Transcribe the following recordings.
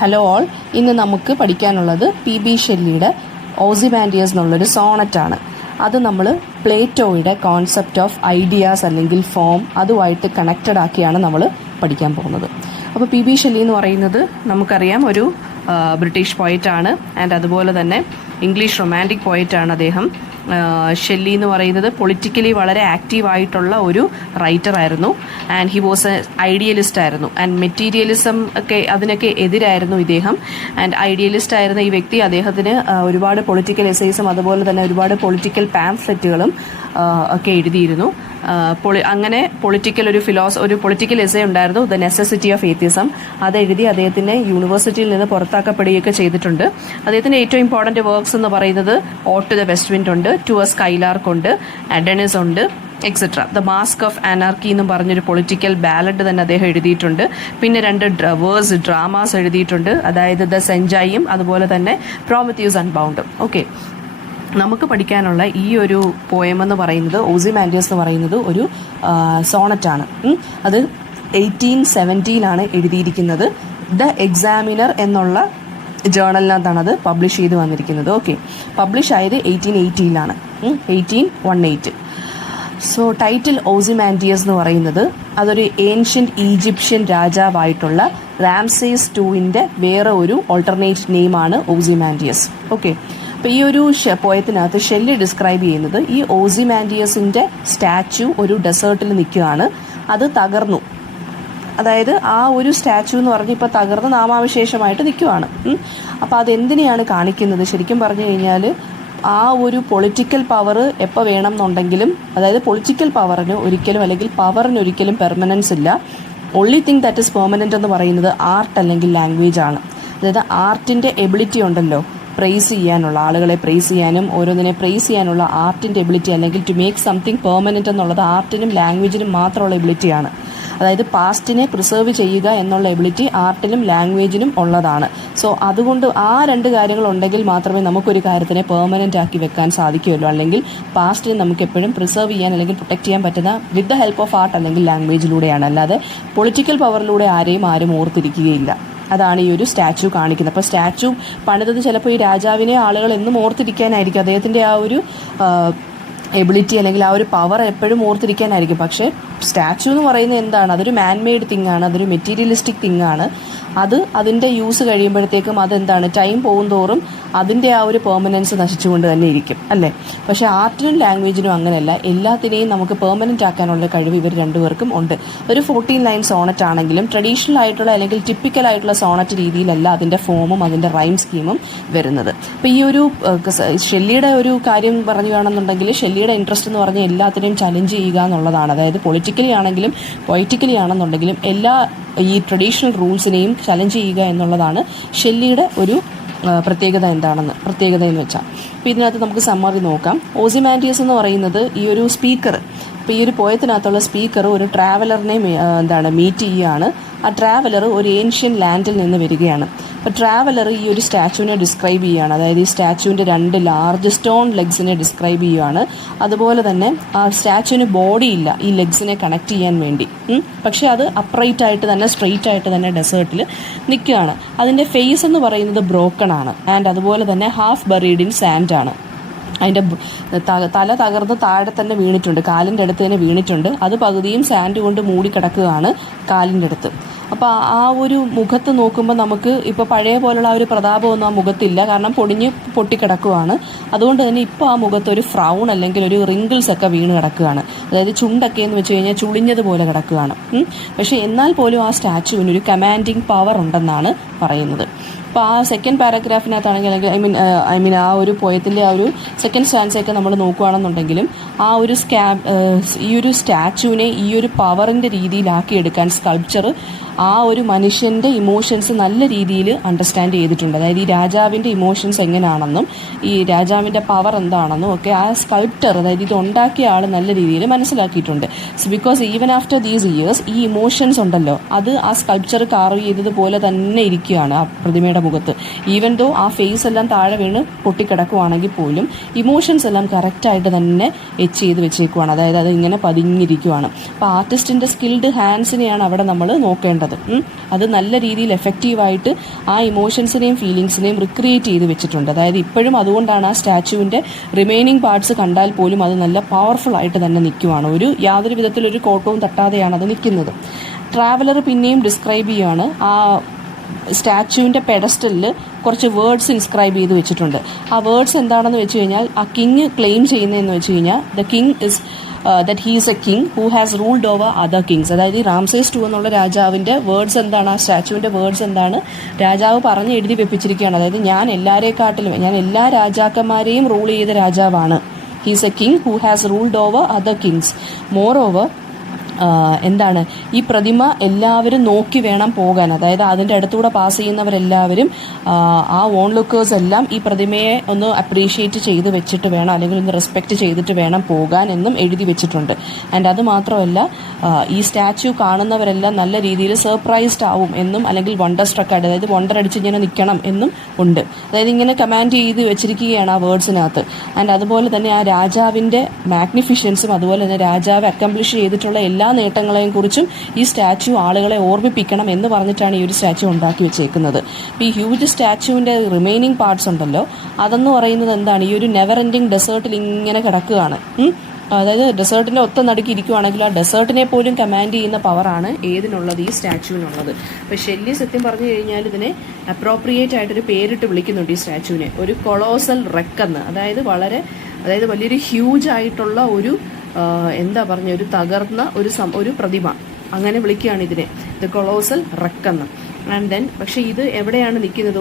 Hello all, ഇന്ന് നമുക്ക് പഠിക്കാനുള്ളത് പി.ബി. ഷെല്ലിയുടെ ഓസിമാൻഡിയസ് എന്നുള്ളൊരു സോണറ്റാണ്. അത് നമ്മൾ പ്ലേറ്റോയുടെ കോൺസെപ്റ്റ് ഓഫ് ഐഡിയാസ് അല്ലെങ്കിൽ ഫോം അതുമായിട്ട് കണക്റ്റഡ് ആക്കിയാണ് നമ്മൾ പഠിക്കാൻ പോകുന്നത്. അപ്പോൾ പി.ബി. ഷെല്ലി എന്ന് പറയുന്നത് നമുക്കറിയാം ഒരു ബ്രിട്ടീഷ് പോയറ്റാണ് ആൻഡ് അതുപോലെ തന്നെ ഇംഗ്ലീഷ് റൊമാൻറ്റിക് പോയറ്റാണ് അദ്ദേഹം. ഷെല്ലി എന്ന് പറയുന്നത് പൊളിറ്റിക്കലി വളരെ ആക്റ്റീവായിട്ടുള്ള ഒരു റൈറ്റർ ആയിരുന്നു and he was A idealist ആയിരുന്നു ആൻഡ് മെറ്റീരിയലിസം ഒക്കെ അതിനൊക്കെ എതിരായിരുന്നു ഇദ്ദേഹം. ആൻഡ് ഐഡിയലിസ്റ്റ് ആയിരുന്ന ഈ വ്യക്തി അദ്ദേഹത്തിന് ഒരുപാട് പൊളിറ്റിക്കൽ എസേസും അതുപോലെ തന്നെ ഒരുപാട് പൊളിറ്റിക്കൽ പാംഫ്ലെറ്റുകളും ഒക്കെ എഴുതിയിരുന്നു. അങ്ങനെ ഒരു പൊളിറ്റിക്കൽ എസേ ഉണ്ടായിരുന്നു, ദ നെസസിറ്റി ഓഫ് ഏത്തിസം. അതെഴുതി അദ്ദേഹത്തിനെ യൂണിവേഴ്സിറ്റിയിൽ നിന്ന് പുറത്താക്കപ്പെടുകയൊക്കെ ചെയ്തിട്ടുണ്ട്. അദ്ദേഹത്തിന്റെ ഏറ്റവും ഇമ്പോർട്ടന്റ് വർക്ക്സ് എന്ന് പറയുന്നത് ode to the west wind ഉണ്ട്, ടു എ സ്കൈലാർക്ക് ഉണ്ട്, അഡനിസ് ഉണ്ട്, etcetera. The mask of anarchy എന്നും പറഞ്ഞൊരു പൊളിറ്റിക്കൽ ബാലഡ് തന്നെ അദ്ദേഹം എഴുതിയിട്ടുണ്ട്. പിന്നെ 2 ഡ്രാമാസ് എഴുതിയിട്ടുണ്ട്, അതായത് ദ സെഞ്ചായും അതുപോലെ തന്നെ പ്രോമത്തിയൂസ് അൺബൗണ്ടും. ഓക്കെ, നമുക്ക് പഠിക്കാനുള്ള ഈ ഒരു പോയം എന്ന് പറയുന്നത് ഓസിമാൻഡിയസ് എന്ന് പറയുന്നത് ഒരു സോണറ്റാണ്. അത് 1870 എഴുതിയിരിക്കുന്നത്. ദ എക്സാമിനർ എന്നുള്ള ജേർണലിനകത്താണ് അത് പബ്ലിഷ് ചെയ്ത് വന്നിരിക്കുന്നത്. ഓക്കെ, പബ്ലിഷ് ആയത് 1818. സോ ടൈറ്റിൽ ഓസിമാൻഡിയസ് എന്ന് പറയുന്നത് അതൊരു ഏൻഷ്യന്റ് ഈജിപ്ഷ്യൻ രാജാവായിട്ടുള്ള റാംസേസ് II വേറെ ഒരു ഓൾട്ടർനേറ്റ് നെയിമാണ് ഓസിമാൻഡിയസ്. ഓക്കെ, അപ്പോൾ ഈ ഒരു പോയത്തിനകത്ത് ഷെല്ലി ഡിസ്ക്രൈബ് ചെയ്യുന്നത് ഈ ഓസിമാൻഡിയസിൻ്റെ സ്റ്റാച്യു ഒരു ഡെസേർട്ടിൽ നിൽക്കുകയാണ്. അത് തകർന്നു, അതായത് ആ ഒരു സ്റ്റാച്യു എന്ന് പറഞ്ഞ് ഇപ്പോൾ തകർന്ന് നാമാവിശേഷമായിട്ട് നിൽക്കുകയാണ്. അപ്പോൾ അതെന്തിനെയാണ് കാണിക്കുന്നത്? ശരിക്കും പറഞ്ഞു കഴിഞ്ഞാൽ ആ ഒരു പൊളിറ്റിക്കൽ പവർ എപ്പോൾ വേണം എന്നുണ്ടെങ്കിലും, അതായത് പൊളിറ്റിക്കൽ പവറിന് ഒരിക്കലും അല്ലെങ്കിൽ പവറിന് ഒരിക്കലും പെർമനൻസ് ഇല്ല. Only thing that is permanent എന്ന് പറയുന്നത് ആർട്ട് അല്ലെങ്കിൽ ലാംഗ്വേജ് ആണ്. അതായത് ആർട്ടിൻ്റെ എബിലിറ്റി ഉണ്ടല്ലോ, പ്രൈസ് ചെയ്യാനുള്ള, ആളുകളെ പ്രൈസ് ചെയ്യാനും ഓരോന്നിനെ പ്രൈസ് ചെയ്യാനുള്ള ആർട്ടിൻ്റെ എബിലിറ്റി അല്ലെങ്കിൽ ടു മേക്ക് സംതിങ് പെർമനൻ്റ് എന്നുള്ളത് ആർട്ടിനും ലാംഗ്വേജിനും മാത്രമുള്ള എബിലിറ്റിയാണ്. അതായത് പാസ്റ്റിനെ പ്രിസർവ് ചെയ്യുക എന്നുള്ള എബിലിറ്റി ആർട്ടിനും ലാംഗ്വേജിനും ഉള്ളതാണ്. സോ അതുകൊണ്ട് ആ 2 കാര്യങ്ങൾ ഉണ്ടെങ്കിൽ മാത്രമേ നമുക്കൊരു കാര്യത്തിനെ പെർമനൻ്റ് ആക്കി വെക്കാൻ സാധിക്കുകയുള്ളൂ. അല്ലെങ്കിൽ പാസ്റ്റിനെ നമുക്ക് എപ്പോഴും പ്രിസർവ് ചെയ്യാൻ അല്ലെങ്കിൽ പ്രൊട്ടക്ട് ചെയ്യാൻ പറ്റുന്ന with the help of art അല്ലെങ്കിൽ ലാംഗ്വേജിലൂടെയാണ്. അല്ലാതെ പൊളിറ്റിക്കൽ പവറിലൂടെ ആരും ഓർത്തിരിക്കുകയില്ല. അതാണ് ഈ ഒരു സ്റ്റാച്യു കാണിക്കുന്നത്. അപ്പോൾ സ്റ്റാച്യു പണിതത് ചിലപ്പോൾ ഈ രാജാവിനെ ആളുകൾ എന്നും ഓർത്തിരിക്കാനായിരിക്കും, അദ്ദേഹത്തിൻ്റെ ആ ഒരു എബിലിറ്റി അല്ലെങ്കിൽ ആ ഒരു പവർ എപ്പോഴും ഓർത്തിരിക്കാനായിരിക്കും. പക്ഷേ സ്റ്റാച്യു എന്ന് പറയുന്നത് എന്താണ്? അതൊരു മാൻമെയ്ഡ് തിങ് ആണ്, അതൊരു മെറ്റീരിയലിസ്റ്റിക് തിങ് ആണ്. അതിൻ്റെ യൂസ് കഴിയുമ്പോഴത്തേക്കും അതെന്താണ്, ടൈം പോകും തോറും അതിൻ്റെ ആ ഒരു പെർമനൻസ് നശിച്ചുകൊണ്ട് തന്നെ ഇരിക്കും, അല്ലേ? പക്ഷേ ആർട്ടിനും ലാംഗ്വേജിനും അങ്ങനെയല്ല, എല്ലാത്തിനെയും നമുക്ക് പെർമനൻ്റ് ആക്കാനുള്ള കഴിവ് ഇവർ 2 പേർക്കും ഉണ്ട്. ഒരു 14 ലൈൻ സോണറ്റ് ആണെങ്കിലും ട്രഡീഷണൽ ആയിട്ടുള്ള അല്ലെങ്കിൽ ടിപ്പിക്കൽ ആയിട്ടുള്ള സോണറ്റ് രീതിയിലല്ല അതിൻ്റെ ഫോമും അതിൻ്റെ റൈം സ്കീമും വരുന്നത്. അപ്പോൾ ഈ ഒരു ഷെല്ലിയുടെ ഒരു കാര്യം പറയുകയാണെന്നുണ്ടെങ്കിൽ ഷെല്ലിയുടെ ഇൻട്രസ്റ്റ് എന്ന് പറഞ്ഞാൽ എല്ലാത്തിനെയും ചലഞ്ച് ചെയ്യുക എന്നുള്ളതാണ്. അതായത് പൊളിറ്റിക്കലി ആണെങ്കിലും പൊയറ്റിക്കലി ആണെന്നുണ്ടെങ്കിലും എല്ലാ ഈ ട്രഡീഷണൽ റൂൾസിനെയും ചലഞ്ച് ചെയ്യുക എന്നുള്ളതാണ് ഷെല്ലിയുടെ ഒരു പ്രത്യേകത എന്ന് വെച്ചാൽ. അപ്പോൾ ഇതിനകത്ത് നമുക്ക് സമ്മറി നോക്കാം. ഓസിമാൻഡിയസ് എന്ന് പറയുന്നത് ഈ ഒരു സ്പീക്കർ, ഇപ്പോൾ ഈ ഒരു പോയത്തിനകത്തുള്ള സ്പീക്കർ ഒരു ട്രാവലറിനെ മീറ്റ് ചെയ്യുകയാണ്. ആ ട്രാവലർ ഒരു ഏൻഷ്യൻ ലാൻഡിൽ നിന്ന് വരികയാണ്. അപ്പോൾ ട്രാവലർ ഈ ഒരു സ്റ്റാച്യുവിനെ ഡിസ്ക്രൈബ് ചെയ്യുകയാണ്. അതായത് ഈ സ്റ്റാച്യുവിൻ്റെ 2 ലാർജ് സ്റ്റോൺ ലെഗ്സിനെ ഡിസ്ക്രൈബ് ചെയ്യുകയാണ്. അതുപോലെ തന്നെ ആ സ്റ്റാച്യുവിന് ബോഡി ഇല്ല ഈ ലെഗ്സിനെ കണക്ട് ചെയ്യാൻ വേണ്ടി, പക്ഷേ അത് സ്ട്രെയിറ്റ് ആയിട്ട് തന്നെ ഡെസേർട്ടിൽ നിൽക്കുകയാണ്. അതിൻ്റെ ഫേസ് എന്ന് പറയുന്നത് ബ്രോക്കൺ ആണ് ആൻഡ് അതുപോലെ തന്നെ ഹാഫ് ബറീഡ് ഇൻ സാൻഡ് ആണ്. അതിൻ്റെ തല തകർന്ന് താഴെ തന്നെ വീണിട്ടുണ്ട്, കാലിൻ്റെ അടുത്ത് തന്നെ വീണിട്ടുണ്ട്. അത് പകുതിയും സാൻഡ് കൊണ്ട് മൂടിക്കിടക്കുകയാണ് കാലിൻ്റെ അടുത്ത്. അപ്പോൾ ആ ഒരു മുഖത്ത് നോക്കുമ്പോൾ നമുക്ക് ഇപ്പോൾ പഴയ പോലുള്ള ആ ഒരു പ്രതാപമൊന്നും ആ മുഖത്തില്ല, കാരണം പൊട്ടിക്കിടക്കുകയാണ്. അതുകൊണ്ട് തന്നെ ഇപ്പോൾ ആ മുഖത്ത് ഒരു ഫ്രൗൺ അല്ലെങ്കിൽ ഒരു റിങ്കിൾസ് ഒക്കെ വീണ് കിടക്കുകയാണ്. അതായത് ചുണ്ടൊക്കെ എന്ന് വെച്ച് കഴിഞ്ഞാൽ ചുളിഞ്ഞതുപോലെ കിടക്കുകയാണ്. പക്ഷേ എന്നാൽ പോലും ആ സ്റ്റാച്യുവിന് ഒരു കമാൻഡിങ് പവർ ഉണ്ടെന്നാണ് പറയുന്നത്. അപ്പോൾ ആ സെക്കൻഡ് പാരഗ്രാഫിനകത്താണെങ്കിൽ ആ ഒരു പോയത്തിൻ്റെ ആ ഒരു സെക്കൻഡ് സ്റ്റാൻസൊക്കെ നമ്മൾ നോക്കുകയാണെന്നുണ്ടെങ്കിലും ആ ഒരു ഈ ഒരു സ്റ്റാച്യുവിനെ ഈ ഒരു പവറിൻ്റെ രീതിയിലാക്കിയെടുക്കാൻ സ്കൾപ്ചർ ആ ഒരു മനുഷ്യൻ്റെ ഇമോഷൻസ് നല്ല രീതിയിൽ അണ്ടർസ്റ്റാൻഡ് ചെയ്തിട്ടുണ്ട്. അതായത് ഈ രാജാവിൻ്റെ ഇമോഷൻസ് എങ്ങനെയാണെന്നും ഈ രാജാവിൻ്റെ പവർ എന്താണെന്നും ഒക്കെ ആ സ്കൾപ്റ്റർ, അതായത് ഇത് ഉണ്ടാക്കിയ ആൾ നല്ല രീതിയിൽ മനസ്സിലാക്കിയിട്ടുണ്ട്. Because even after these years ഈ ഇമോഷൻസ് ഉണ്ടല്ലോ, അത് ആ സ്കൾപ്ചർ കാർവ് ചെയ്തതുപോലെ തന്നെ ഇരിക്കുകയാണ് ആ പ്രതിമയുടെ മുഖത്ത്. ഈവൻ ദോ ആ ഫേസ് എല്ലാം താഴെ വീണ് പൊട്ടിക്കിടക്കുവാണെങ്കിൽ പോലും ഇമോഷൻസ് എല്ലാം കറക്റ്റായിട്ട് തന്നെ എച്ച് ചെയ്ത് വെച്ചേക്കുവാണ്. അതായത് അത് ഇങ്ങനെ പതിഞ്ഞിരിക്കുവാണ്. അപ്പോൾ ആർട്ടിസ്റ്റിൻ്റെ സ്കിൽഡ് ഹാൻഡ്സിനെയാണ് അവിടെ നമ്മൾ നോക്കേണ്ടത്. അത് നല്ല രീതിയിൽ എഫക്റ്റീവായിട്ട് ആ ഇമോഷൻസിനെയും ഫീലിങ്സിനെയും റിക്രിയേറ്റ് ചെയ്ത് വെച്ചിട്ടുണ്ട്. അതായത് ഇപ്പോഴും അതുകൊണ്ടാണ് ആ സ്റ്റാച്യുവിൻ്റെ റിമൈനിങ് പാർട്സ് കണ്ടാൽ പോലും അത് നല്ല പവർഫുൾ ആയിട്ട് തന്നെ നിൽക്കുവാണ്. യാതൊരു വിധത്തിലൊരു കോട്ടവും തട്ടാതെയാണ് അത് നിൽക്കുന്നത്. ട്രാവലർ പിന്നെയും ഡിസ്ക്രൈബ് ചെയ്യുകയാണ്. ആ സ്റ്റാച്യുവിൻ്റെ പെഡസ്റ്റലിൽ കുറച്ച് വേർഡ്സ് ഇൻസ്ക്രൈബ് ചെയ്ത് വെച്ചിട്ടുണ്ട്. ആ വേർഡ്സ് എന്താണെന്ന് വെച്ച് കഴിഞ്ഞാൽ ആ കിങ് ക്ലെയിം ചെയ്യുന്നതെന്ന് വെച്ച് കഴിഞ്ഞാൽ the king is that he is A king who has ruled over other Kings. അതായത് ഈ റാംസേസ് 2 എന്നുള്ള രാജാവിൻ്റെ വേർഡ്സ് എന്താണ്, ആ സ്റ്റാച്യുവിൻ്റെ വേർഡ്സ് എന്താണ്, രാജാവ് പറഞ്ഞ് എഴുതി വെപ്പിച്ചിരിക്കുകയാണ്. അതായത് ഞാൻ എല്ലാ രാജാക്കന്മാരെയും റൂൾ ചെയ്ത രാജാവാണ്. He is A king who has ruled over other Kings. More over എന്താണ്, ഈ പ്രതിമ എല്ലാവരും നോക്കി വേണം പോകാൻ. അതായത് അതിൻ്റെ അടുത്തൂടെ പാസ് ചെയ്യുന്നവരെല്ലാവരും ആ ഓൺ ലുക്കേഴ്സ് എല്ലാം ഈ പ്രതിമയെ ഒന്ന് അപ്രീഷിയേറ്റ് ചെയ്ത് വെച്ചിട്ട് വേണം, അല്ലെങ്കിൽ ഒന്ന് റെസ്പെക്റ്റ് ചെയ്തിട്ട് വേണം പോകാൻ എന്നും എഴുതി വെച്ചിട്ടുണ്ട്. ആൻഡ് അത് മാത്രമല്ല, ഈ സ്റ്റാച്യു കാണുന്നവരെല്ലാം നല്ല രീതിയിൽ സർപ്രൈസ്ഡ് ആവും എന്നും, അല്ലെങ്കിൽ വണ്ടർ സ്ട്രക്ക് ആയിട്ട്, അതായത് വണ്ടർ അടിച്ച് ഇങ്ങനെ നിൽക്കണം എന്നും ഉണ്ട്. അതായത് ഇങ്ങനെ കമാൻഡ് ചെയ്ത് വെച്ചിരിക്കുകയാണ് ആ വേർഡ്സിനകത്ത്. ആൻഡ് അതുപോലെ തന്നെ ആ രാജാവിൻ്റെ മാഗ്നിഫിഷ്യൻസും അതുപോലെ തന്നെ രാജാവ് അക്കംപ്ലിഷ് ചെയ്തിട്ടുള്ള എല്ലാ നേട്ടങ്ങളെയും കുറിച്ചും ഈ സ്റ്റാച്യു ആളുകളെ ഓർമ്മിപ്പിക്കണം എന്ന് പറഞ്ഞിട്ടാണ് ഈ ഒരു സ്റ്റാച്യു ഉണ്ടാക്കി വെച്ചേക്കുന്നത്. ഈ ഹ്യൂജ് സ്റ്റാച്യുവിൻ്റെ റിമൈനിങ് പാർട്സ് ഉണ്ടല്ലോ, അതെന്ന് പറയുന്നത് എന്താണ്, ഈ ഒരു നെവർ എൻഡിങ് ഡെസേർട്ടിൽ ഇങ്ങനെ കിടക്കുകയാണ്. അതായത് ഡെസേർട്ടിൻ്റെ ഒത്ത നടുക്കി ഇരിക്കുവാണെങ്കിൽ ആ ഡെസേർട്ടിനെ പോലും കമാൻഡ് ചെയ്യുന്ന പവറാണ് ഏതിനുള്ളത്, ഈ സ്റ്റാച്യുവിനുള്ളത്. അപ്പോൾ ഷെല്ലി സത്യം പറഞ്ഞു കഴിഞ്ഞാൽ ഇതിനെ അപ്രോപ്രിയേറ്റ് ആയിട്ടൊരു പേരിട്ട് വിളിക്കുന്നുണ്ട് ഈ സ്റ്റാച്യുവിനെ, ഒരു കൊളോസൽ റെക്കെന്ന്. അതായത് വലിയൊരു ഹ്യൂജ് ആയിട്ടുള്ള ഒരു ഒരു തകർന്ന ഒരു പ്രതിമ, അങ്ങനെ വിളിക്കുകയാണ് ഇതിനെ, ദ കൊളോസൽ റെക്കെന്ന്. ആൻഡ് ദെൻ പക്ഷേ ഇത് എവിടെയാണ് നിൽക്കുന്നത്,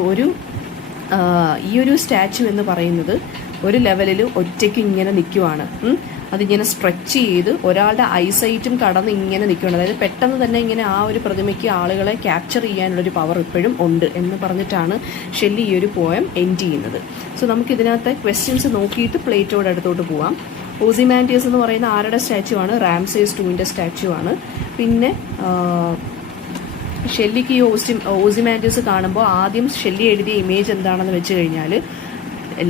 ഈ ഒരു സ്റ്റാച്യു എന്ന് പറയുന്നത് ഒരു ലെവലിൽ ഒറ്റയ്ക്ക് ഇങ്ങനെ നിൽക്കുവാണ്. അതിങ്ങനെ സ്ട്രെച്ച് ചെയ്ത് ഒരാളുടെ ഐസൈറ്റും കടന്ന് ഇങ്ങനെ നിൽക്കുകയാണ്. അതായത് പെട്ടെന്ന് തന്നെ ഇങ്ങനെ ആ ഒരു പ്രതിമയ്ക്ക് ആളുകളെ ക്യാപ്ചർ ചെയ്യാനുള്ളൊരു പവർ ഇപ്പോഴും ഉണ്ട് എന്ന് പറഞ്ഞിട്ടാണ് ഷെല്ലി ഈ ഒരു പോയം എൻഡ് ചെയ്യുന്നത്. സോ നമുക്കിതിനകത്തെ ക്വസ്റ്റ്യൻസ് നോക്കിയിട്ട് പ്ലേറ്റോയുടെ അടുത്തോട്ട് പോവാം. ഓസിമാൻഡിയസ് എന്ന് പറയുന്ന ആരുടെ സ്റ്റാച്യു ആണ്, റാംസേസ് 2ൻ്റെ സ്റ്റാച്യു ആണ്. പിന്നെ ഷെല്ലിക്ക് ഈ ഓസിമാൻഡിയസ് കാണുമ്പോൾ ആദ്യം ഷെല്ലി എഴുതിയ ഇമേജ് എന്താണെന്ന് വെച്ച് കഴിഞ്ഞാൽ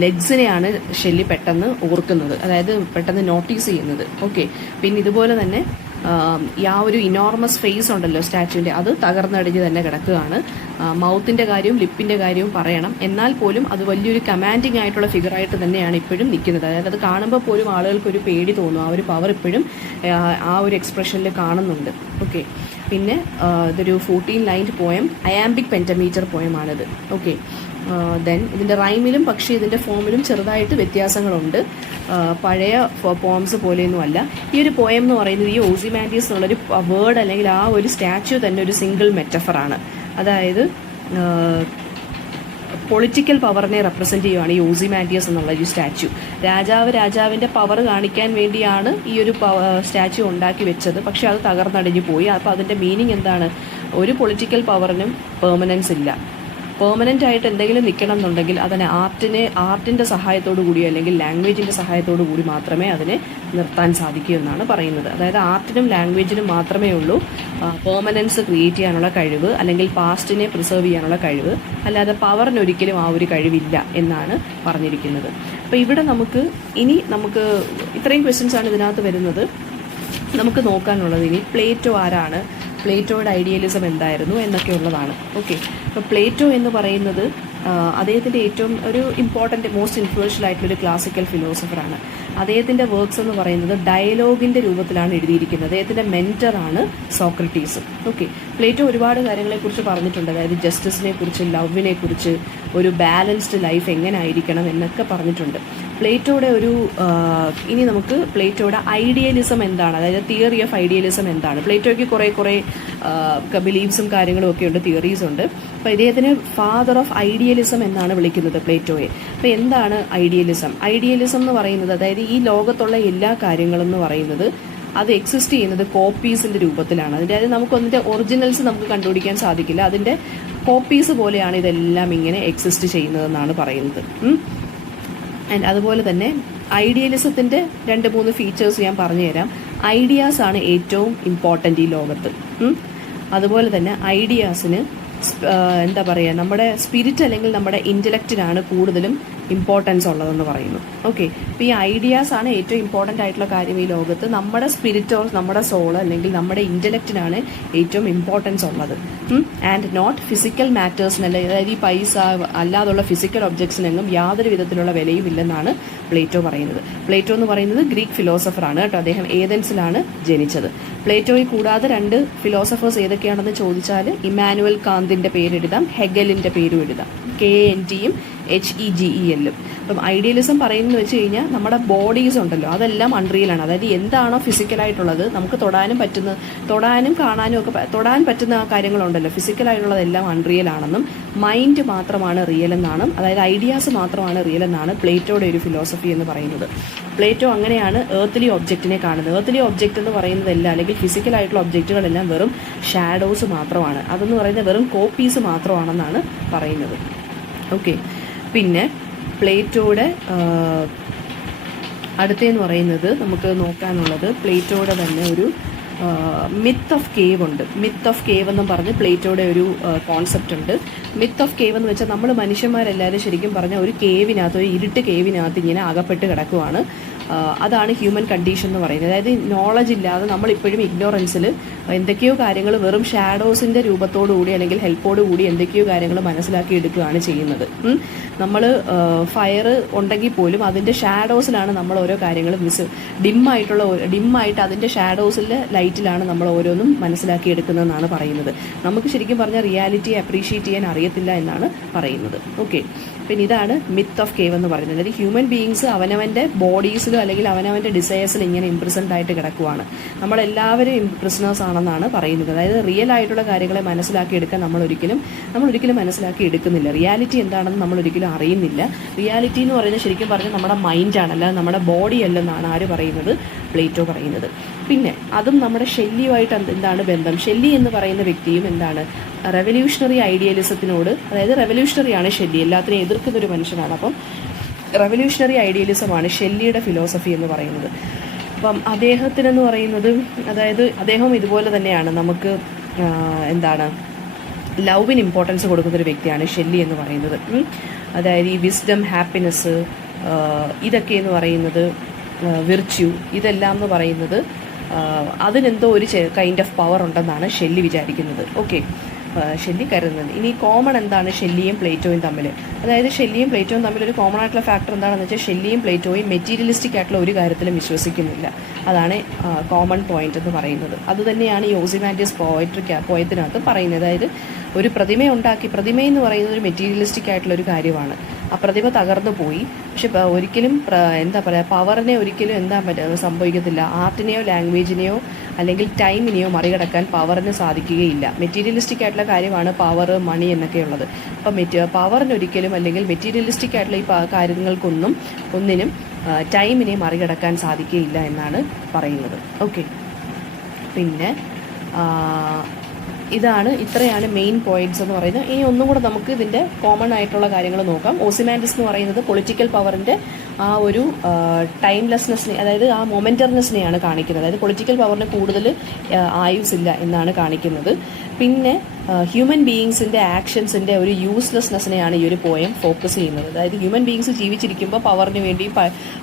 ലെഗ്സിനെയാണ് ഷെല്ലി പെട്ടെന്ന് ഓർക്കുന്നത്, അതായത് പെട്ടെന്ന് നോട്ടീസ് ചെയ്യുന്നത്. ഓക്കെ, പിന്നെ ഇതുപോലെ തന്നെ ആ ഒരു ഇനോർമസ് ഫേസ് ഉണ്ടല്ലോ സ്റ്റാച്യുവിൻ്റെ, അത് തകർന്നടിഞ്ഞ് തന്നെ കിടക്കുകയാണ്. മൗത്തിൻ്റെ കാര്യവും ലിപ്പിൻ്റെ കാര്യവും പറയണം, എന്നാൽ പോലും അത് വലിയൊരു കമാൻഡിങ് ആയിട്ടുള്ള ഫിഗറായിട്ട് തന്നെയാണ് ഇപ്പോഴും നിൽക്കുന്നത്. അതായത് അത് കാണുമ്പോൾ പോലും ആളുകൾക്കൊരു പേടി തോന്നും, ആ ഒരു പവർ ഇപ്പോഴും ആ ഒരു എക്സ്പ്രഷനിൽ കാണുന്നുണ്ട്. ഓക്കെ, പിന്നെ ഇതൊരു 14 ലൈൻഡ് പോയം, അയാംബിക് പെൻറ്റമീറ്റർ പോയമാണിത്. ഓക്കെ, ദെൻ ഇതിൻ്റെ റൈമിലും പക്ഷേ ഇതിൻ്റെ ഫോമിലും ചെറുതായിട്ട് വ്യത്യാസങ്ങളുണ്ട്, പഴയ പോംസ് പോലെയൊന്നുമല്ല. ഈ ഒരു പോയം എന്ന് പറയുന്നത് ഈ ഓസിമാൻഡിയസ് എന്നുള്ളൊരു വേർഡ് അല്ലെങ്കിൽ ആ ഒരു സ്റ്റാച്യു തന്നെ ഒരു സിംഗിൾ മെറ്റഫറാണ്. അതായത് പൊളിറ്റിക്കൽ പവറിനെ റെപ്രസെൻറ്റ് ചെയ്യുകയാണ് ഈ ഓസിമാൻഡിയസ് എന്നുള്ള ഒരു സ്റ്റാച്യു. രാജാവിൻ്റെ പവർ കാണിക്കാൻ വേണ്ടിയാണ് ഈ ഒരു സ്റ്റാച്യു ഉണ്ടാക്കി വെച്ചത്, പക്ഷെ അത് തകർന്നടിഞ്ഞു പോയി. അപ്പോൾ അതിൻ്റെ മീനിങ് എന്താണ്, ഒരു പൊളിറ്റിക്കൽ പവറിനും പെർമനൻസ് ഇല്ല. പെർമനൻ്റ് ആയിട്ട് എന്തെങ്കിലും നിൽക്കണം എന്നുണ്ടെങ്കിൽ അതിനെ ആർട്ടിൻ്റെ സഹായത്തോടു കൂടിയോ അല്ലെങ്കിൽ ലാംഗ്വേജിൻ്റെ സഹായത്തോടു കൂടി മാത്രമേ അതിനെ നിർത്താൻ സാധിക്കൂ എന്നാണ് പറയുന്നത്. അതായത് ആർട്ടിനും ലാംഗ്വേജിനും മാത്രമേ ഉള്ളൂ പെർമനൻസ് ക്രിയേറ്റ് ചെയ്യാനുള്ള കഴിവ്, അല്ലെങ്കിൽ പാസ്റ്റിനെ പ്രിസർവ് ചെയ്യാനുള്ള കഴിവ്. അല്ലാതെ പവറിനൊരിക്കലും ആ ഒരു കഴിവില്ല എന്നാണ് പറഞ്ഞിരിക്കുന്നത്. അപ്പോൾ ഇവിടെ നമുക്ക് ഇത്രയും ക്വസ്റ്റ്യൻസാണ് ഇതിനകത്ത് വരുന്നത്. നമുക്ക് നോക്കാനുള്ളത് ഇനി പ്ലേറ്റോ ആരാണ്, പ്ലേറ്റോയുടെ ഐഡിയലിസം എന്തായിരുന്നു എന്നൊക്കെ ഉള്ളതാണ്. ഓക്കെ, അപ്പോൾ പ്ലേറ്റോ എന്ന് പറയുന്നത് അദ്ദേഹത്തിൻ്റെ ഏറ്റവും ഒരു ഇമ്പോർട്ടൻറ്റ് മോസ്റ്റ് ഇൻഫ്ലുവൻഷ്യൽ ആയിട്ടുള്ളൊരു ക്ലാസിക്കൽ ഫിലോസഫറാണ്. അദ്ദേഹത്തിൻ്റെ വർക്ക്സ് എന്ന് പറയുന്നത് ഡയലോഗിൻ്റെ രൂപത്തിലാണ് എഴുതിയിരിക്കുന്നത്. അദ്ദേഹത്തിൻ്റെ മെൻറ്ററാണ് സോക്രട്ടീസ്. ഓക്കെ, പ്ലേറ്റോ ഒരുപാട് കാര്യങ്ങളെക്കുറിച്ച് പറഞ്ഞിട്ടുണ്ട്. അതായത് ജസ്റ്റിസിനെ കുറിച്ച്, ലവിനെ കുറിച്ച്, ഒരു ബാലൻസ്ഡ് ലൈഫ് എങ്ങനെ ആയിരിക്കണം എന്നൊക്കെ പറഞ്ഞിട്ടുണ്ട്. പ്ലേറ്റോയുടെ ഇനി നമുക്ക് പ്ലേറ്റോയുടെ ഐഡിയലിസം എന്താണ്, അതായത് തിയറി ഓഫ് ഐഡിയലിസം എന്താണ്. പ്ലേറ്റോയ്ക്ക് കുറേ ബിലീഫ്സും കാര്യങ്ങളും ഒക്കെ ഉണ്ട്, തിയറീസ് ഉണ്ട്. അപ്പോൾ ഇദ്ദേഹത്തിന് ഫാദർ ഓഫ് ഐഡിയലിസം എന്നാണ് വിളിക്കുന്നത് പ്ലേറ്റോയെ. അപ്പോൾ എന്താണ് ഐഡിയലിസം എന്ന് പറയുന്നത്, അതായത് ഈ ലോകത്തുള്ള എല്ലാ കാര്യങ്ങളും എന്ന് പറയുന്നത് അത് എക്സിസ്റ്റ് ചെയ്യുന്നത് കോപ്പീസിൻ്റെ രൂപത്തിലാണ്. അതായത് അതിൻ്റെ ഒറിജിനൽസ് നമുക്ക് കണ്ടുപിടിക്കാൻ സാധിക്കില്ല, അതിൻ്റെ കോപ്പീസ് പോലെയാണ് ഇതെല്ലാം ഇങ്ങനെ എക്സിസ്റ്റ് ചെയ്യുന്നതെന്നാണ് പറയുന്നത്. ആൻഡ് അതുപോലെ തന്നെ ഐഡിയലിസത്തിൻ്റെ 2-3 ഫീച്ചേഴ്സ് ഞാൻ പറഞ്ഞുതരാം. ഐഡിയാസ് ആണ് ഏറ്റവും ഇമ്പോർട്ടൻ്റ് ഈ ലോകത്ത്. അതുപോലെ തന്നെ ഐഡിയാസിന് എന്താ പറയുക, നമ്മുടെ സ്പിരിറ്റ് അല്ലെങ്കിൽ നമ്മുടെ ഇൻ്റലക്റ്റിനാണ് കൂടുതലും ഇമ്പോർട്ടൻസ് ഉള്ളതെന്ന് പറയുന്നു. ഓക്കെ, അപ്പോൾ ഈ ഐഡിയാസ് ആണ് ഏറ്റവും ഇമ്പോർട്ടൻ്റ് ആയിട്ടുള്ള കാര്യം ഈ ലോകത്ത്. നമ്മുടെ സ്പിരിറ്റോ നമ്മുടെ സോള് അല്ലെങ്കിൽ നമ്മുടെ ഇൻ്റലക്റ്റിനാണ് ഏറ്റവും ഇമ്പോർട്ടൻസ് ഉള്ളത്. ആൻഡ് നോട്ട് ഫിസിക്കൽ മാറ്റേഴ്സിനല്ല, അതായത് ഈ പൈസ അല്ലാതുള്ള ഫിസിക്കൽ ഒബ്ജക്ട്സിനെങ്ങും യാതൊരു വിധത്തിലുള്ള വിലയും ഇല്ലെന്നാണ് പ്ലേറ്റോ പറയുന്നത്. പ്ലേറ്റോ എന്ന് പറയുന്നത് ഗ്രീക്ക് ഫിലോസഫറാണ് കേട്ടോ. അദ്ദേഹം ഏതൻസിലാണ് ജനിച്ചത്. പ്ലേറ്റോയെ കൂടാതെ 2 ഫിലോസഫേഴ്സ് ഏതൊക്കെയാണെന്ന് ചോദിച്ചാൽ ഇമ്മാനുവൽ കാന്തിൻ്റെ പേരെഴുതാം, ഹെഗലിൻ്റെ പേരും എഴുതാം. KANTയും HEGELും. അപ്പം ഐഡിയലിസം പറയുന്നത് വെച്ച് കഴിഞ്ഞാൽ നമ്മുടെ ബോഡീസ് ഉണ്ടല്ലോ അതെല്ലാം അൺറിയലാണ്. അതായത് എന്താണോ ഫിസിക്കലായിട്ടുള്ളത് നമുക്ക് തൊടാനും കാണാനും ഒക്കെ തൊടാൻ പറ്റുന്ന കാര്യങ്ങളുണ്ടല്ലോ, ഫിസിക്കലായിട്ടുള്ളതെല്ലാം അൺറിയൽ ആണെന്നും മൈൻഡ് മാത്രമാണ് റിയൽ എന്നാണ്, അതായത് ഐഡിയാസ് മാത്രമാണ് റിയൽ എന്നാണ് പ്ലേറ്റോയുടെ ഒരു ഫിലോസഫി എന്ന് പറയുന്നത്. പ്ലേറ്റോ അങ്ങനെയാണ് ഏർത്ത്ലി ഒബ്ജക്റ്റിനെ കാണുന്നത്. ഏർത്ത്ലി ഒബ്ജക്റ്റ് എന്ന് പറയുന്നതെല്ലാം അല്ലെങ്കിൽ ഫിസിക്കലായിട്ടുള്ള ഒബ്ജക്റ്റുകളെല്ലാം വെറും ഷാഡോസ് മാത്രമാണ്, അതെന്ന് പറയുന്നത് വെറും കോപ്പീസ് മാത്രമാണെന്നാണ് പറയുന്നത്. ഓക്കെ, പിന്നെ പ്ലേറ്റോയുടെ അടുത്തെന്ന് പറയുന്നത് നമുക്ക് നോക്കാനുള്ളത് പ്ലേറ്റോയുടെ തന്നെ ഒരു മിത്ത് ഓഫ് കേവ് ഉണ്ട്. മിത്ത് ഓഫ് കേവ് എന്നും പറഞ്ഞ് പ്ലേറ്റോയുടെ ഒരു കോൺസെപ്റ്റ് ഉണ്ട്. മിത്ത് ഓഫ് കേവ് എന്ന് വെച്ചാൽ നമ്മൾ മനുഷ്യന്മാരെല്ലാവരും ശരിക്കും പറഞ്ഞാൽ ഒരു കേവിനകത്ത്, ഒരു ഇരുട്ട് കേവിനകത്ത് ഇങ്ങനെ അകപ്പെട്ട് കിടക്കുവാണ്. അതാണ് ഹ്യൂമൻ കണ്ടീഷൻ എന്ന് പറയുന്നത്. അതായത് നോളജ് ഇല്ലാതെ നമ്മളിപ്പോഴും ഇഗ്നോറൻസിൽ എന്തൊക്കെയോ കാര്യങ്ങൾ വെറും ഷാഡോസിൻ്റെ രൂപത്തോടുകൂടി അല്ലെങ്കിൽ ഹെൽപ്പോടുകൂടി എന്തൊക്കെയോ കാര്യങ്ങൾ മനസ്സിലാക്കി എടുക്കുകയാണ് ചെയ്യുന്നത്. നമ്മൾ ഫയർ ഉണ്ടെങ്കിൽ പോലും അതിൻ്റെ ഷാഡോസിലാണ് നമ്മൾ ഓരോ കാര്യങ്ങളും ഡിമ്മായിട്ട് അതിൻ്റെ ഷാഡോസിലെ ലൈറ്റിലാണ് നമ്മൾ ഓരോന്നും മനസ്സിലാക്കി എടുക്കുന്നതെന്നാണ് പറയുന്നത്. നമുക്ക് ശരിക്കും പറഞ്ഞാൽ റിയാലിറ്റിയെ അപ്രീഷിയേറ്റ് ചെയ്യാൻ അറിയത്തില്ല എന്നാണ് പറയുന്നത്. ഓക്കെ, പിന്നെ ഇതാണ് മിത്ത് ഓഫ് കേവ് എന്ന് പറയുന്നത്. അതായത് ഹ്യൂമൻ ബീയിങ്സ് അവനവൻ്റെ ബോഡീസിലും അല്ലെങ്കിൽ അവനവൻ്റെ ഡിസയേഴ്സിലും ഇങ്ങനെ ഇംപ്രിസൻഡ് ആയിട്ട് കിടക്കുവാണ്. നമ്മളെല്ലാവരും പ്രിസണേഴ്സ് ആണെന്നാണ് പറയുന്നത്. അതായത് റിയൽ ആയിട്ടുള്ള കാര്യങ്ങളെ മനസ്സിലാക്കിയെടുക്കാൻ നമ്മൾ ഒരിക്കലും മനസ്സിലാക്കി എടുക്കുന്നില്ല. റിയാലിറ്റി എന്താണെന്ന് നമ്മൾ ഒരിക്കലും അറിയുന്നില്ല. റിയാലിറ്റി എന്ന് പറയുന്നത് ശരിക്കും പറഞ്ഞാൽ നമ്മുടെ മൈൻഡാണ്, അല്ലാതെ നമ്മുടെ ബോഡി അല്ലെന്നാണ് ആര് പറയുന്നത്? പ്ലേറ്റോ പറയുന്നത്. പിന്നെ അതും നമ്മുടെ ഷെല്ലിയുമായിട്ട് എന്താണ് ബന്ധം? ഷെല്ലി എന്ന് പറയുന്ന വ്യക്തിയും എന്താണ് റെവല്യൂഷണറി ഐഡിയലിസത്തിനോട്, അതായത് റെവല്യൂഷണറിയാണ് ഷെല്ലി, എല്ലാത്തിനെയും എതിർക്കുന്നൊരു മനുഷ്യനാണ്. അപ്പം റെവല്യൂഷണറി ഐഡിയലിസമാണ് ഷെല്ലിയുടെ ഫിലോസഫി എന്ന് പറയുന്നത്. അപ്പം അദ്ദേഹത്തിനെന്ന് പറയുന്നത്, അതായത് അദ്ദേഹം ഇതുപോലെ തന്നെയാണ് നമുക്ക് എന്താണ് ലവിന് ഇമ്പോർട്ടൻസ് കൊടുക്കുന്നൊരു വ്യക്തിയാണ് ഷെല്ലി എന്ന് പറയുന്നത്. അതായത് ഈ വിസ്ഡം, ഹാപ്പിനെസ്, ഇതൊക്കെ എന്ന് പറയുന്നത് വിർച്യു, ഇതെല്ലാം എന്ന് പറയുന്നത് അതിനെന്തോ ഒരു കൈൻഡ് ഓഫ് പവർ ഉണ്ടെന്നാണ് ഷെല്ലി വിചാരിക്കുന്നത്. ഓക്കെ, ഷെല്ലി കരുതുന്നത്. ഇനി കോമൺ എന്താണ് ഷെല്ലിയും പ്ലേറ്റോയും തമ്മിൽ? അതായത് ഷെല്ലിയും പ്ലേറ്റോയും തമ്മിൽ ഒരു കോമൺ ആയിട്ടുള്ള ഫാക്ടർ എന്താണെന്ന് വെച്ചാൽ ഷെല്ലിയും പ്ലേറ്റോയും മെറ്റീരിയലിസ്റ്റിക് ആയിട്ടുള്ള ഒരു കാര്യത്തിലും വിശ്വസിക്കുന്നില്ല. അതാണ് കോമൺ പോയിന്റ് എന്ന് പറയുന്നത്. അതുതന്നെയാണ് ഈ ഓസിമാൻഡിയസ് പോയത്തിനകത്ത് പറയുന്നത്. അതായത് ഒരു പ്രതിമയെന്ന് പറയുന്നത് ഒരു മെറ്റീരിയലിസ്റ്റിക് ആയിട്ടുള്ള ഒരു കാര്യമാണ്. ആ പ്രതിമ തകർന്നു പോയി, പക്ഷെ ഒരിക്കലും എന്താ പറയുക, പവറിനെ ഒരിക്കലും സംഭവിക്കത്തില്ല. ആർട്ടിനെയോ ലാംഗ്വേജിനെയോ അല്ലെങ്കിൽ ടൈമിനെയോ മറികടക്കാൻ പവറിന് സാധിക്കുകയില്ല. മെറ്റീരിയലിസ്റ്റിക് ആയിട്ടുള്ള കാര്യമാണ് പവർ, മണി എന്നൊക്കെയുള്ളത്. അപ്പം പവറിനൊരിക്കലും അല്ലെങ്കിൽ മെറ്റീരിയലിസ്റ്റിക് ആയിട്ടുള്ള ഈ ഒന്നിനും ടൈമിനെ മറികടക്കാൻ സാധിക്കുകയില്ല എന്നാണ് പറയുന്നത്. ഓക്കെ, പിന്നെ ഇത്രയാണ് മെയിൻ പോയിന്റ്സ് എന്ന് പറയുന്നത്. ഇനി ഒന്നും കൂടെ നമുക്ക് ഇതിൻ്റെ കോമൺ ആയിട്ടുള്ള കാര്യങ്ങൾ നോക്കാം. ഓസിമാൻഡിസ് എന്ന് പറയുന്നത് പൊളിറ്റിക്കൽ പവറിൻ്റെ ആ ഒരു ടൈംലെസ്നെസ്സിനെ, അതായത് ആ മൊമെൻ്റർനെസ്സിനെയാണ് കാണിക്കുന്നത്. അതായത് പൊളിറ്റിക്കൽ പവറിന് കൂടുതൽ ആയുസില്ല എന്നാണ് കാണിക്കുന്നത്. പിന്നെ ഹ്യൂമൻ ബീയിങ്സിൻ്റെ ആക്ഷൻസിൻ്റെ ഒരു യൂസ്ലെസ്നെസ്സിനെയാണ് ഈ ഒരു പോയം ഫോക്കസ് ചെയ്യുന്നത്. അതായത് ഹ്യൂമൻ ബീയിങ്സ് ജീവിച്ചിരിക്കുമ്പോൾ പവറിന് വേണ്ടി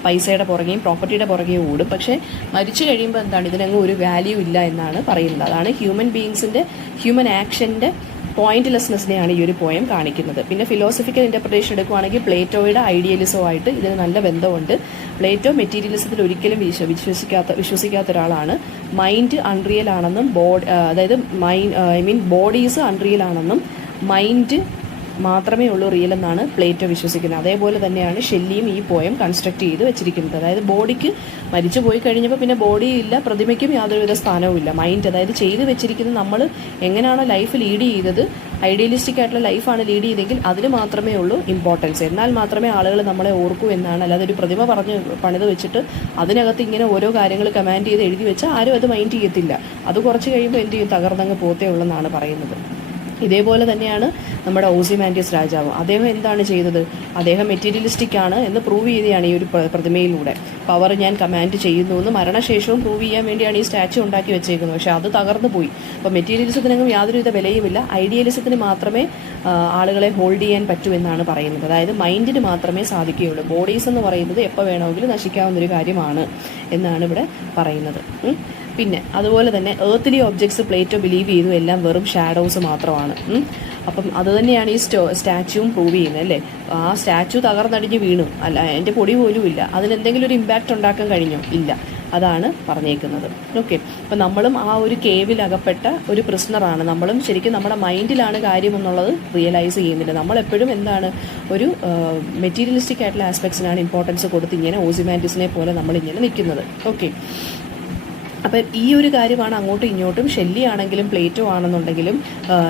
പൈസയുടെ പുറകെയും പ്രോപ്പർട്ടിയുടെ പുറകെയും ഓടും, പക്ഷേ മരിച്ചു കഴിയുമ്പോൾ എന്താണ്, ഇതിനങ്ങ് ഒരു വാല്യൂ ഇല്ല എന്നാണ് പറയുന്നത്. അതാണ് ഹ്യൂമൻ ആക്ഷൻ്റെ പോയിന്റ്ലെസ്നെസ്സിനെയാണ് ഈ ഒരു പോയം കാണിക്കുന്നത്. പിന്നെ ഫിലോസഫിക്കൽ ഇൻ്റർപ്രിട്ടേഷൻ എടുക്കുകയാണെങ്കിൽ പ്ലേറ്റോയുടെ ഐഡിയലിസവുമായിട്ട് ഇതിന് നല്ല ബന്ധമുണ്ട്. പ്ലേറ്റോ മെറ്റീരിയലിസത്തിൽ ഒരിക്കലും വിശ്വസിക്കാത്ത ഒരാളാണ്. മൈൻഡ് അൺറിയൽ ആണെന്നും അതായത് ബോഡീസ് അൺറിയൽ ആണെന്നും മൈൻഡ് മാത്രമേ ഉള്ളൂ റിയൽ എന്നാണ് പ്ലേറ്റോ വിശ്വസിക്കുന്നത്. അതേപോലെ തന്നെയാണ് ഷെല്ലിയും ഈ പോയം കൺസ്ട്രക്ട് ചെയ്ത് വെച്ചിരിക്കുന്നത്. അതായത് ബോഡിക്ക് മരിച്ചു പോയി കഴിഞ്ഞപ്പോൾ പിന്നെ ബോഡി ഇല്ല, പ്രതിമയ്ക്കും യാതൊരുവിധ സ്ഥാനവും ഇല്ല. മൈൻഡ്, അതായത് ചെയ്ത് വെച്ചിരിക്കുന്നത് നമ്മൾ എങ്ങനെയാണോ ലൈഫ് ലീഡ് ചെയ്തത്, ഐഡിയലിസ്റ്റിക് ആയിട്ടുള്ള ലൈഫാണ് ലീഡ് ചെയ്തെങ്കിൽ അതിന് മാത്രമേ ഉള്ളൂ ഇമ്പോർട്ടൻസ്. എന്നാൽ മാത്രമേ ആളുകൾ നമ്മളെ ഓർക്കൂ എന്നാണ്. അല്ലാതെ ഒരു പ്രതിമ പണിത് വെച്ചിട്ട് അതിനകത്ത് ഇങ്ങനെ ഓരോ കാര്യങ്ങൾ കമാൻഡ് ചെയ്ത് എഴുതി വെച്ചാൽ ആരും അത് മൈൻഡ് ചെയ്യത്തില്ല. അത് കുറച്ച് കഴിയുമ്പോൾ എന്ത് ചെയ്യും, തകർന്നങ്ങ് പോത്തേ ഉള്ളെന്നാണ് പറയുന്നത്. ഇതേപോലെ തന്നെയാണ് നമ്മുടെ ഓസിമാൻഡിയസ് രാജാവ്. അദ്ദേഹം എന്താണ് ചെയ്തത്? അദ്ദേഹം മെറ്റീരിയലിസ്റ്റിക് ആണ് എന്ന് പ്രൂവ് ചെയ്തതാണ് ഈ ഒരു പ്രതിമയിലൂടെ. പവർ ഞാൻ കമാൻഡ് ചെയ്യുന്നു എന്ന് മരണശേഷവും പ്രൂവ് ചെയ്യാൻ വേണ്ടിയാണ് ഈ സ്റ്റാച്ചു ഉണ്ടാക്കി വെച്ചേക്കുന്നത്. പക്ഷേ അത് തകർന്നു പോയി. അപ്പോൾ മെറ്റീരിയലിസത്തിനൊന്നും യാതൊരുവിധ വിലയുമില്ല. ഐഡിയലിസത്തിന് മാത്രമേ ആളുകളെ ഹോൾഡ് ചെയ്യാൻ പറ്റൂ എന്നാണ് പറയുന്നത്. അതായത് മൈൻഡിന് മാത്രമേ സാധിക്കുകയുള്ളൂ. ബോഡീസ് എന്ന് പറയുന്നത് എപ്പോൾ വേണമെങ്കിലും നശിക്കാവുന്നൊരു കാര്യമാണ് എന്നാണ് ഇവിടെ പറയുന്നത്. പിന്നെ അതുപോലെ തന്നെ എർത്തിലി ഒബ്ജക്ട്സ് പ്ലേറ്റോ ബിലീവ് ചെയ്തു എല്ലാം വെറും ഷാഡോസ് മാത്രമാണ്. അപ്പം അത് തന്നെയാണ് ഈ സ്റ്റാച്യൂവും പ്രൂവ് ചെയ്യുന്നത് അല്ലേ. ആ സ്റ്റാച്യു തകർന്നടിഞ്ഞ് വീണു, അല്ല എൻ്റെ പൊടി പോലും ഇല്ല, അതിനെന്തെങ്കിലും ഒരു ഇമ്പാക്റ്റ് ഉണ്ടാക്കാൻ കഴിഞ്ഞോ? ഇല്ല. അതാണ് പറഞ്ഞേക്കുന്നത്. ഓക്കെ, അപ്പം നമ്മളും ആ ഒരു കേവിൽ അകപ്പെട്ട ഒരു പ്രിസണറാണ്. നമ്മളും ശരിക്കും നമ്മുടെ മൈൻഡിലാണ് കാര്യം എന്നുള്ളത് റിയലൈസ് ചെയ്യുന്നില്ല. നമ്മളെപ്പോഴും എന്താണ് ഒരു മെറ്റീരിയലിസ്റ്റിക് ആയിട്ടുള്ള ആസ്പെക്ട്സിനാണ് ഇമ്പോർട്ടൻസ് കൊടുത്ത് ഇങ്ങനെ ഓസിമാൻഡിസിനെ പോലെ നമ്മളിങ്ങനെ നിൽക്കുന്നത്. ഓക്കെ, അപ്പം ഈ ഒരു കാര്യമാണ് അങ്ങോട്ടും ഇങ്ങോട്ടും ഷെല്ലി ആണെങ്കിലും പ്ലേറ്റോ ആണെന്നുണ്ടെങ്കിലും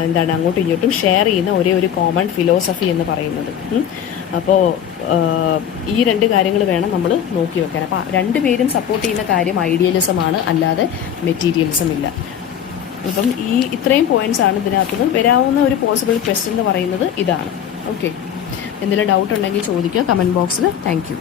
എന്താണ് അങ്ങോട്ടും ഇങ്ങോട്ടും ഷെയർ ചെയ്യുന്ന ഒരേ ഒരു കോമൺ ഫിലോസഫി എന്ന് പറയുന്നത്. അപ്പോൾ ഈ രണ്ട് കാര്യങ്ങൾ വേണം നമ്മൾ നോക്കി വെക്കാൻ. അപ്പോൾ രണ്ടുപേരും സപ്പോർട്ട് ചെയ്യുന്ന കാര്യം ഐഡിയലിസമാണ്, അല്ലാതെ മെറ്റീരിയലിസം ഇല്ല. അപ്പം ഇത്രയും പോയിന്റ്സ് ആണ് ഇതിനകത്തുനിന്ന് വരാവുന്ന ഒരു പോസിബിൾ ക്വസ്റ്റ്യൻ എന്ന് പറയുന്നത് ഇതാണ്. ഓക്കെ, എന്തെങ്കിലും ഡൗട്ട് ഉണ്ടെങ്കിൽ ചോദിക്കുക കമൻറ്റ് ബോക്സിൽ. Thank you.